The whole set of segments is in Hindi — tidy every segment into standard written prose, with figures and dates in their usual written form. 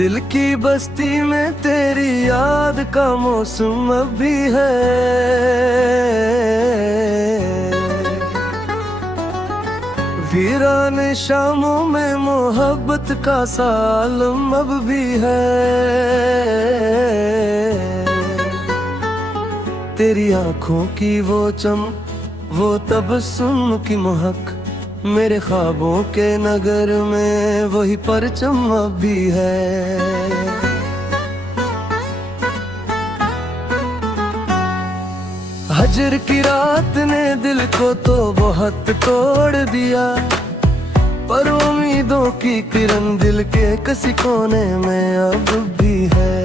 दिल की बस्ती में तेरी याद का मौसम अभी है। वीरान शामों में मोहब्बत का सालम अब भी है। तेरी आंखों की वो वो तबस्सुम की महक, मेरे ख्वाबों के नगर में वही परचम अब भी है। हजर की रात ने दिल को तो बहुत तोड़ दिया, पर उम्मीदों की किरण दिल के किसी कोने में अब भी है।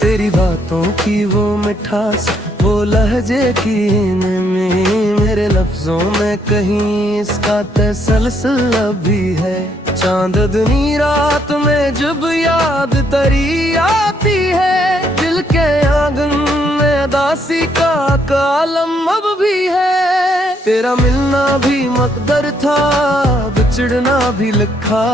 तेरी बातों की वो मिठास, वो लहजे की नमी, मेरे लफ्जों में कहीं इसका तसलसल भी है। चांदनी रात में जब याद तरी आती है, दिल के आंगन में दासी का कालम अब भी है। तेरा मिलना भी मकदर था, बिछड़ना भी लिखा,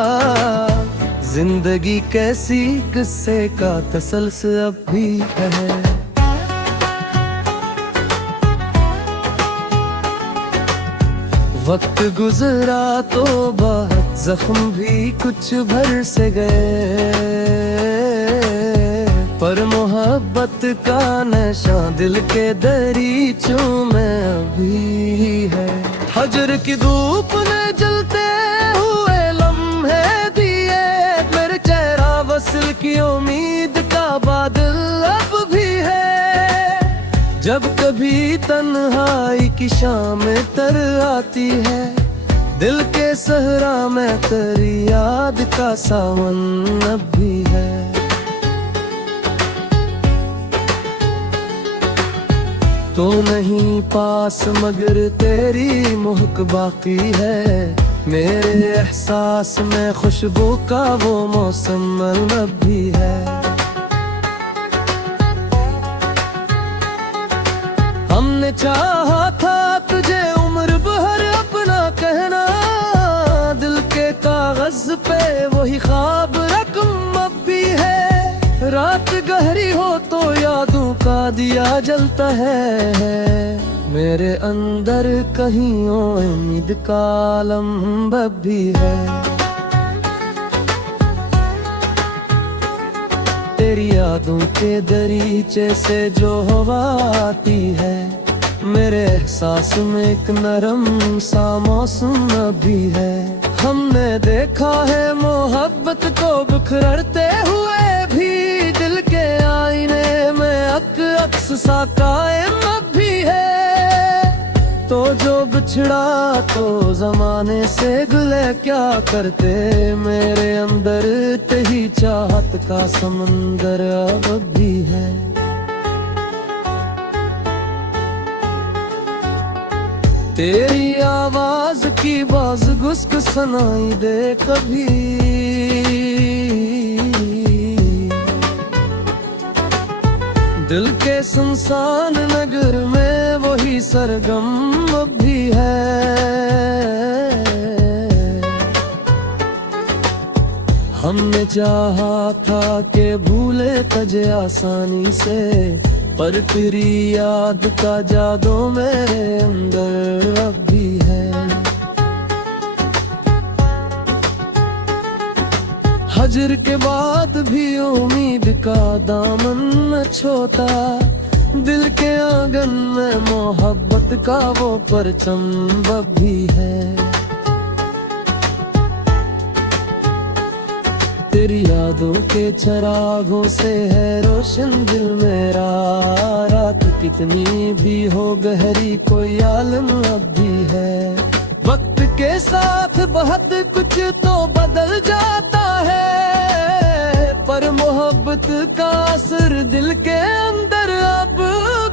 जिंदगी कैसी किस्से का तसलसल अब भी है। वक्त गुजरा तो बहुत जख्म भी कुछ भर से गए, पर मोहब्बत का नशा दिल के दरीचों में अभी है। हजर की धूप ने जलते हुए लम्हे दिए, मेरे चेहरा वसल की उम्मीद का बादल अब भी है। जब कभी तन्हाई की शाम तर आती है, दिल के सहरा में तेरी याद का सावन अब भी है। तो नहीं पास मगर तेरी महक बाकी है, मेरे एहसास में खुशबू का वो मौसम अब भी है। हमने चाहा था तुझे उम्र भर अपना कहना, दिल के कागज पे वही ख्वाब रकम अब भी है। रात गहरी हो तो यादों का दिया जलता है, मेरे अंदर कहीं उम्मीद का आलम अब भी है। तेरी यादों के दरीचे से जो हवा आती है, मेरे एहसास में एक नरम सा मौसम अभी है। हमने देखा है मोहब्बत को बिखरते हुए भी, दिल के आईने में अक्स सा कायम अब भी है। तो जो बिछड़ा तो जमाने से गिले क्या करते, मेरे अंदर तेरी चाहत का समंदर अब भी है। तेरी आवाज की बाज गुस्क सुनाई दे कभी, दिल के सुनसान नगर में वही सरगम अब भी है। हमने चाहा था कि भूले तुझे आसानी से, पर तेरी याद का जादू मेरे अंदर अब भी है। हजर के बाद भी उम्मीद का दामन न छोटा, दिल के आंगन में मोहब्बत का वो परचम अब भी है। तेरी यादों के चरागों से है रोशन दिल मेरा, रात कितनी भी हो गहरी कोई आलम अब भी है। वक्त के साथ बहुत कुछ तो बदल जाता है, पर मोहब्बत का असर दिल के अंदर अब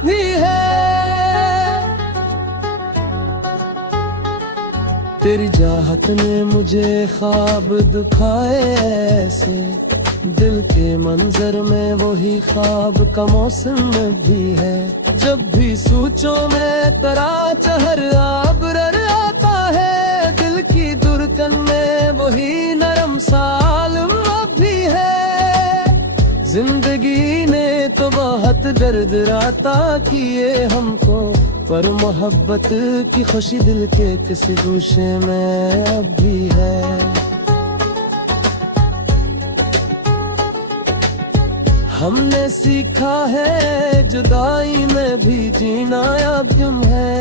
भी है। तेरी चाहत ने मुझे ख्वाब दिखाए ऐसे, दिल के मंजर में वही ख्वाब का मौसम भी है। जब भी सोचों में तेरा चेहरा आबरर आता है, दिल की धड़कन में जिंदगी ने तो बहुत दर्द राता किए हमको, पर मोहब्बत की खुशी दिल के किसी गूशे में अब भी है। हमने सीखा है जुदाई में भी जीना अब क्यों है।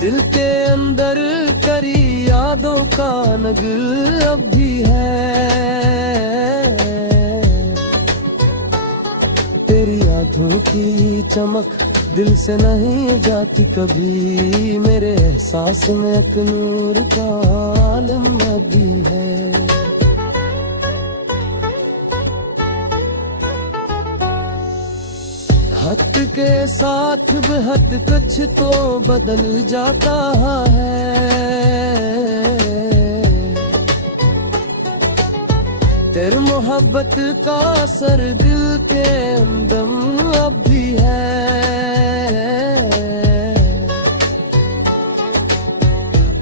दिल के अंदर करी यादों का नगल अब भी है। तेरी यादों की चमक दिल से नहीं जाती कभी, मेरे एहसास में एक नूर का आलम अभी है। हक के साथ बेहद कुछ तो बदल जाता है। तेरी मोहब्बत का असर दिल के अंदर अब भी है।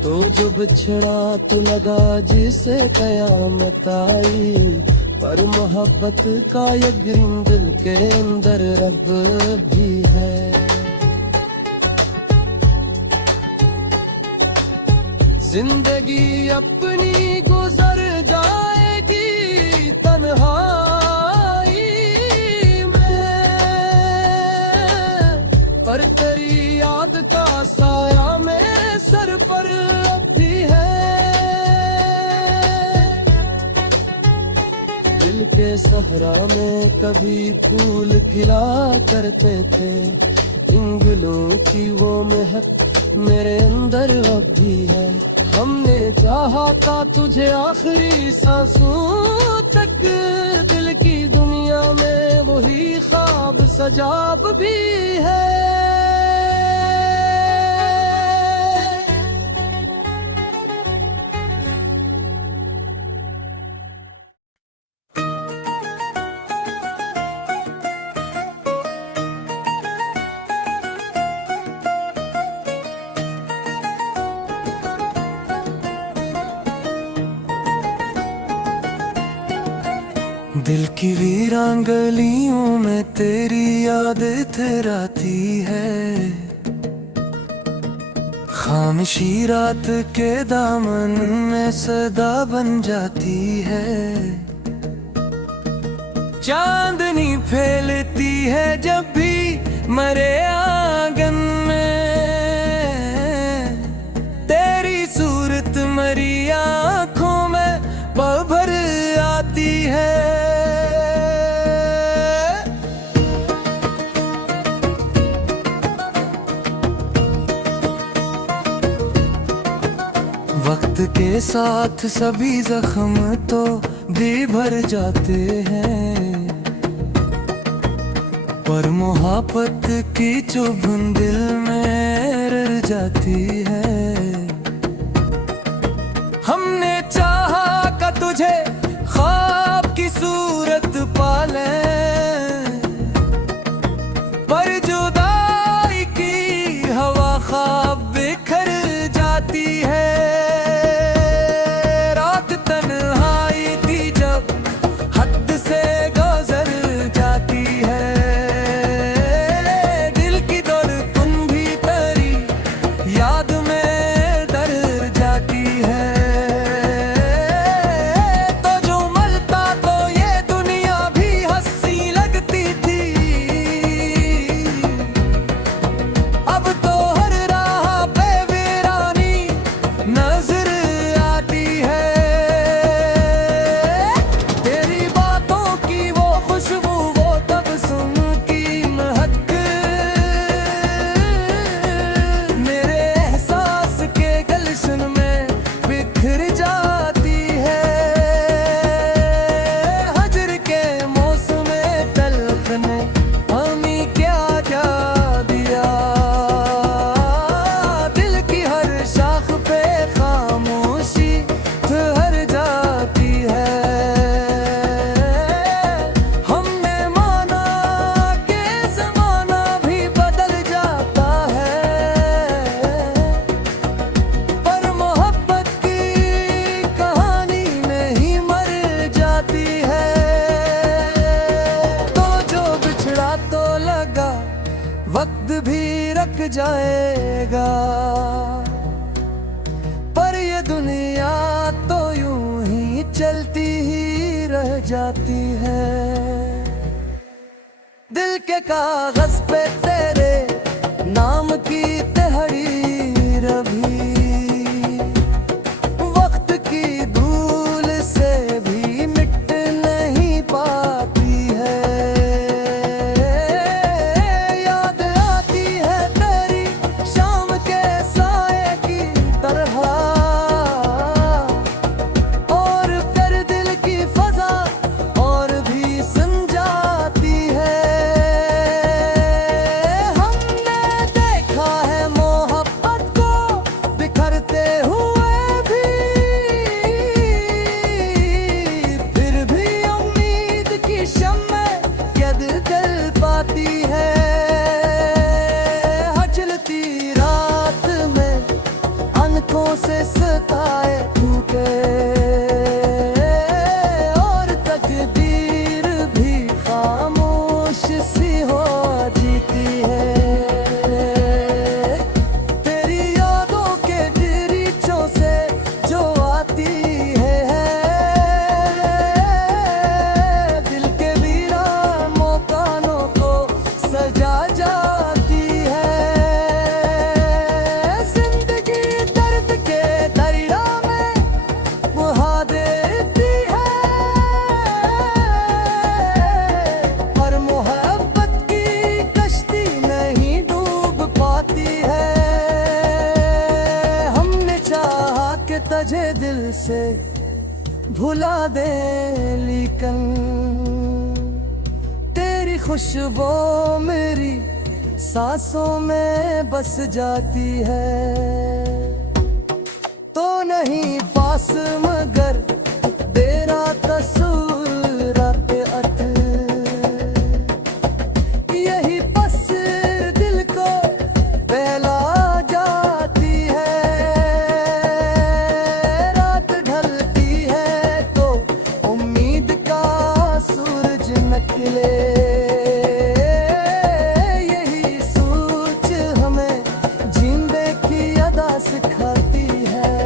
तो जो बिछड़ा तो लगा जिसे कयामत आई, पर मोहब्बत का ये ग्रीन दिल के अंदर अब भी है। जिंदगी अपनी गुजर जाएगी तन्हाई में, पर तेरी याद का साया मेरे सर पर अब भी है। दिल के सहरा में कभी फूल खिला करते थे, इन गुलों की वो महक मेरे अंदर अब भी है। हमने चाहा था तुझे आखिरी सांसों तक, दिल की दुनिया में वही ख्वाब सजाब भी है। दिल की वीरान गलियों में तेरी याद थराती है। खामोशी रात के दामन में सदा बन जाती है। चांदनी फैलती है जब भी मरे आंगन में, तेरी सूरत मरी आंखों में पल भर आती है। वक्त के साथ सभी जख्म तो भी भर जाते हैं, पर मोहब्बत की चुभन दिल में रह जाती है। हमने चाहा का तुझे ख्वाब की सूरत पाले, पर जुदाई की हवा ख्वाब बिखर जाती है। याद में जाएगा। पर ये दुनिया तो यूं ही चलती ही रह जाती है। दिल के कागज पे तेरे नाम की तहरीर अभी वक्त की धूल से भी मिट नहीं पाती है। याद आती है तेरी शाम के साए की तरह, और फिर दिल की फजा और भी सुन जाती है। हमने देखा है मोहब्बत को बिखरते हुए भी, फिर भी उम्मीद की शम्मे यद जल पाती है। हचलती रात में अनकों से सताए टूटे, और तकदीर भी खामोश सी हो जीती है। तेरी यादों के गिरीचों से जो आती है, दिल के वीरान मकानों को सजा जाती है। जिंदगी दर्द के दरिया में बहा देती है, पर मोहब्बत की कश्ती नहीं डूब पाती है। हमने चाहा कि तुझे दिल से भुला दे, लेकिन तेरी खुशबू मेरी सांसों में बस जाती है। तो नहीं पास मगर तेरा तस्वीर यही बस दिल को बहला जाती है। रात ढलती है तो उम्मीद का सूरज निकले, यही सोच हमें जीने की अदा सिखाती है।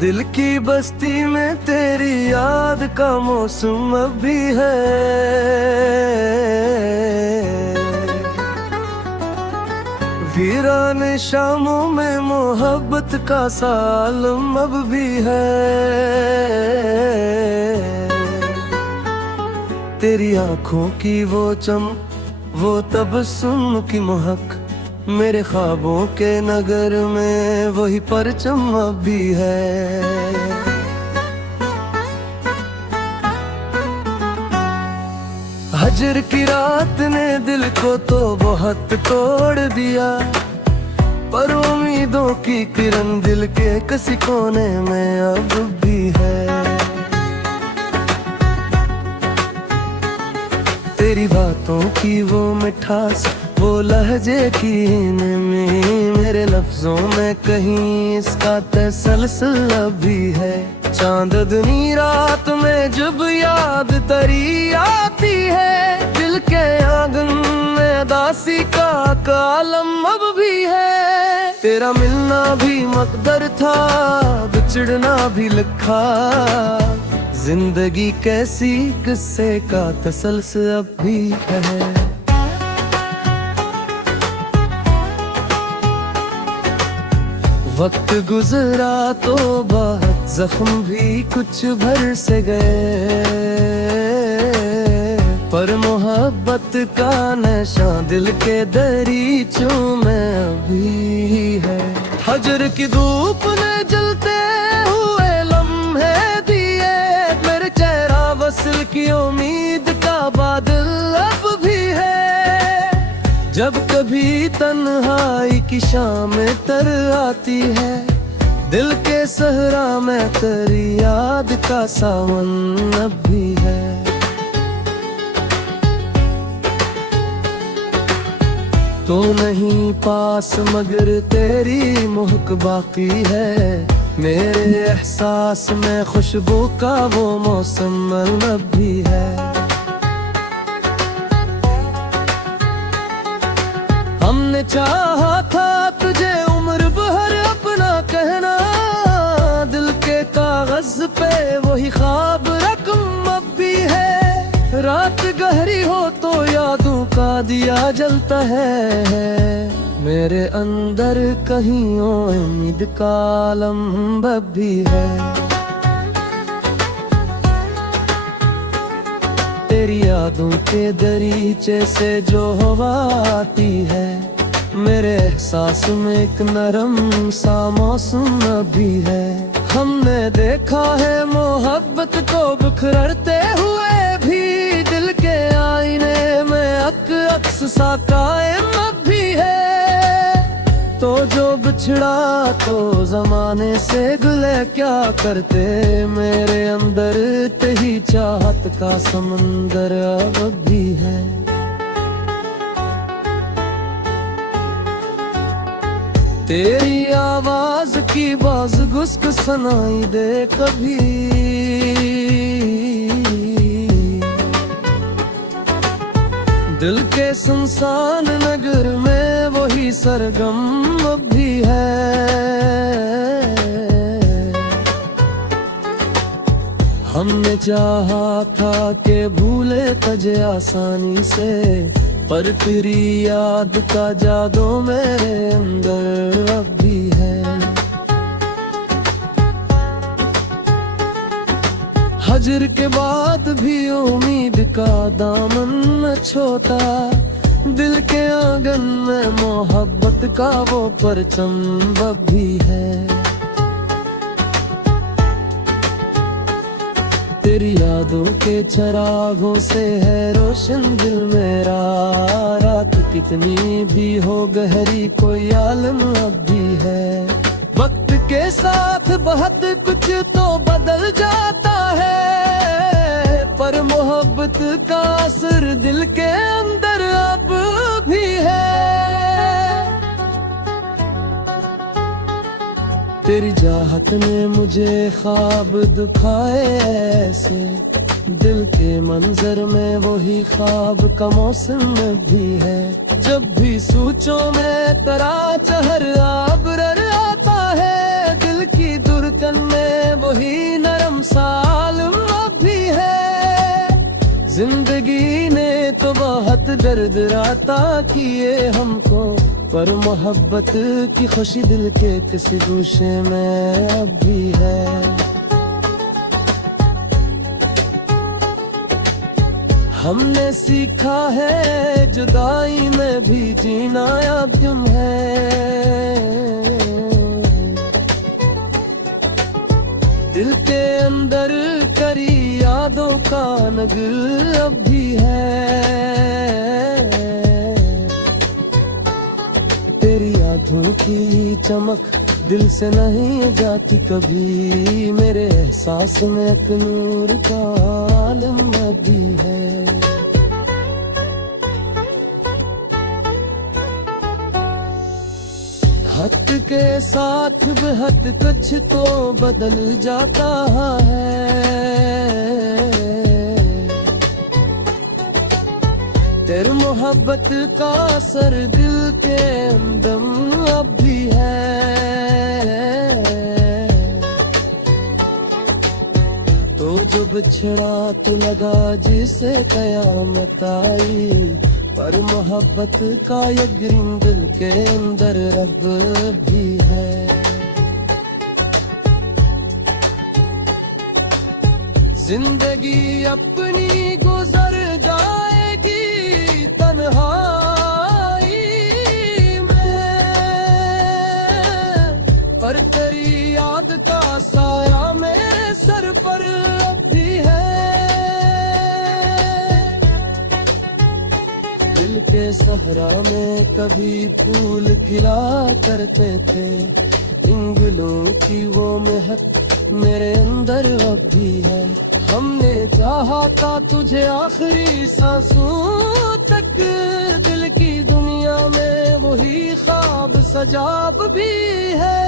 दिल की बस्ती में तेरी याद का मौसम अब भी है। वीरान शामों में मोहब्बत का सालम अब भी है। तेरी आंखों की वो वो तबस्सुम की महक, मेरे ख्वाबों के नगर में वही परचम अब भी है। हजर की रात ने दिल को तो बहुत तोड़ दिया, पर उम्मीदों की किरण दिल के किसी कोने में अब भी है। तेरी बातों की वो मिठास, वो लहजे की नमी, मेरे लफ्जों में कहीं इसका तसलसल भी है। चांदनी रात में जब याद तरी आती है, दिल के आंगन में दासी का कालम अब भी है। तेरा मिलना भी मकदर था, बिछड़ना भी लिखा, जिंदगी कैसी किस्से का तसलसल अब भी है। वक्त गुजरा तो बहुत जख्म भी कुछ भर से गए, पर मोहब्बत का नशा दिल के दरीचों में अभी है। हजर की धूप ने जलते हुए लम्हे दिए, मेरे चेहरा वसल की उम्मीद का बादल अब भी है। जब कभी तन्हाई की शाम तर आती है, दिल के सहरा में तेरी याद का सावन अब भी है। तो नहीं पास मगर तेरी महक बाकी है, मेरे एहसास में खुशबू का वो मौसम अब भी है। हमने चाहा था तुझे उम्र भर अपना कहना, दिल के कागज पे वही ख्वाब रकम अब भी है। रात गहरी हो तो यादों का दिया जलता है, मेरे अंदर कहीं उम्मीद का आलम अब भी है। तेरी यादों के दरीचे से जो हवा आती है, मेरे एहसास में एक नरम सा मौसम अभी है। हमने देखा है मोहब्बत को बिखरते हुए भी, दिल के आईने में अक्स सा कायम अब भी है। तो जो बिछड़ा तो जमाने से गिले क्या करते, मेरे अंदर तेरी चाहत का समंदर अब भी है। तेरी आवाज की बाज गुस्क सुनाई दे कभी, दिल के सुनसान नगर में वही सरगम अब भी है। हमने चाहा था कि भूले तुझे आसानी से, पर तेरी याद का जादू मेरे अंदर अब भी है। हजर के बाद भी उम्मीद का दामन न छोटा, दिल के आंगन में मोहब्बत का वो परचम अब भी है। तेरी यादों के चरागों से है रोशन दिल मेरा, रात कितनी भी हो गहरी कोई आलम अब भी है। वक्त के साथ बहुत कुछ तो बदल जाता है, पर मोहब्बत का असर दिल के अंदर अब भी है। तेरी चाहत ने मुझे ख्वाब दिखाए ऐसे, दिल के मंजर में वही ख्वाब का मौसम भी है। जब भी सोचों में तेरा चेहरा आबरर आता है, दिल की धड़कन में वही नरम सालम अब भी है। जिंदगी ने तो बहुत दर्द राता किए हमको, पर मोहब्बत की खुशी दिल के किसी गोशे में अब भी है। हमने सीखा है जुदाई में भी जीना अब क्यों है। दिल के अंदर करी यादों का नगल अब भी है। तेरी यादों की चमक दिल से नहीं जाती कभी, मेरे एहसास में एक नूर का आलम भी है। हद के साथ बेहद कुछ तो बदल जाता है। तेरी मोहब्बत का असर दिल के अंदर अब भी है। तो जो बिछड़ा तो लगा जिसे कयामत आई, पर मोहब्बत का ये ग्रीन दिल के अंदर अब भी है। जिंदगी अपनी गुजर जाएगी तन्हाई में, पर तेरी याद का साया मेरे सर पर अब भी है। दिल के सहरा में कभी फूल खिला करते थे, इन गुलों की वो महक मेरे अंदर अब भी है। हमने चाहा था तुझे आखिरी सांसों तक, दिल की दुनिया में वही ख्वाब सजाब भी है।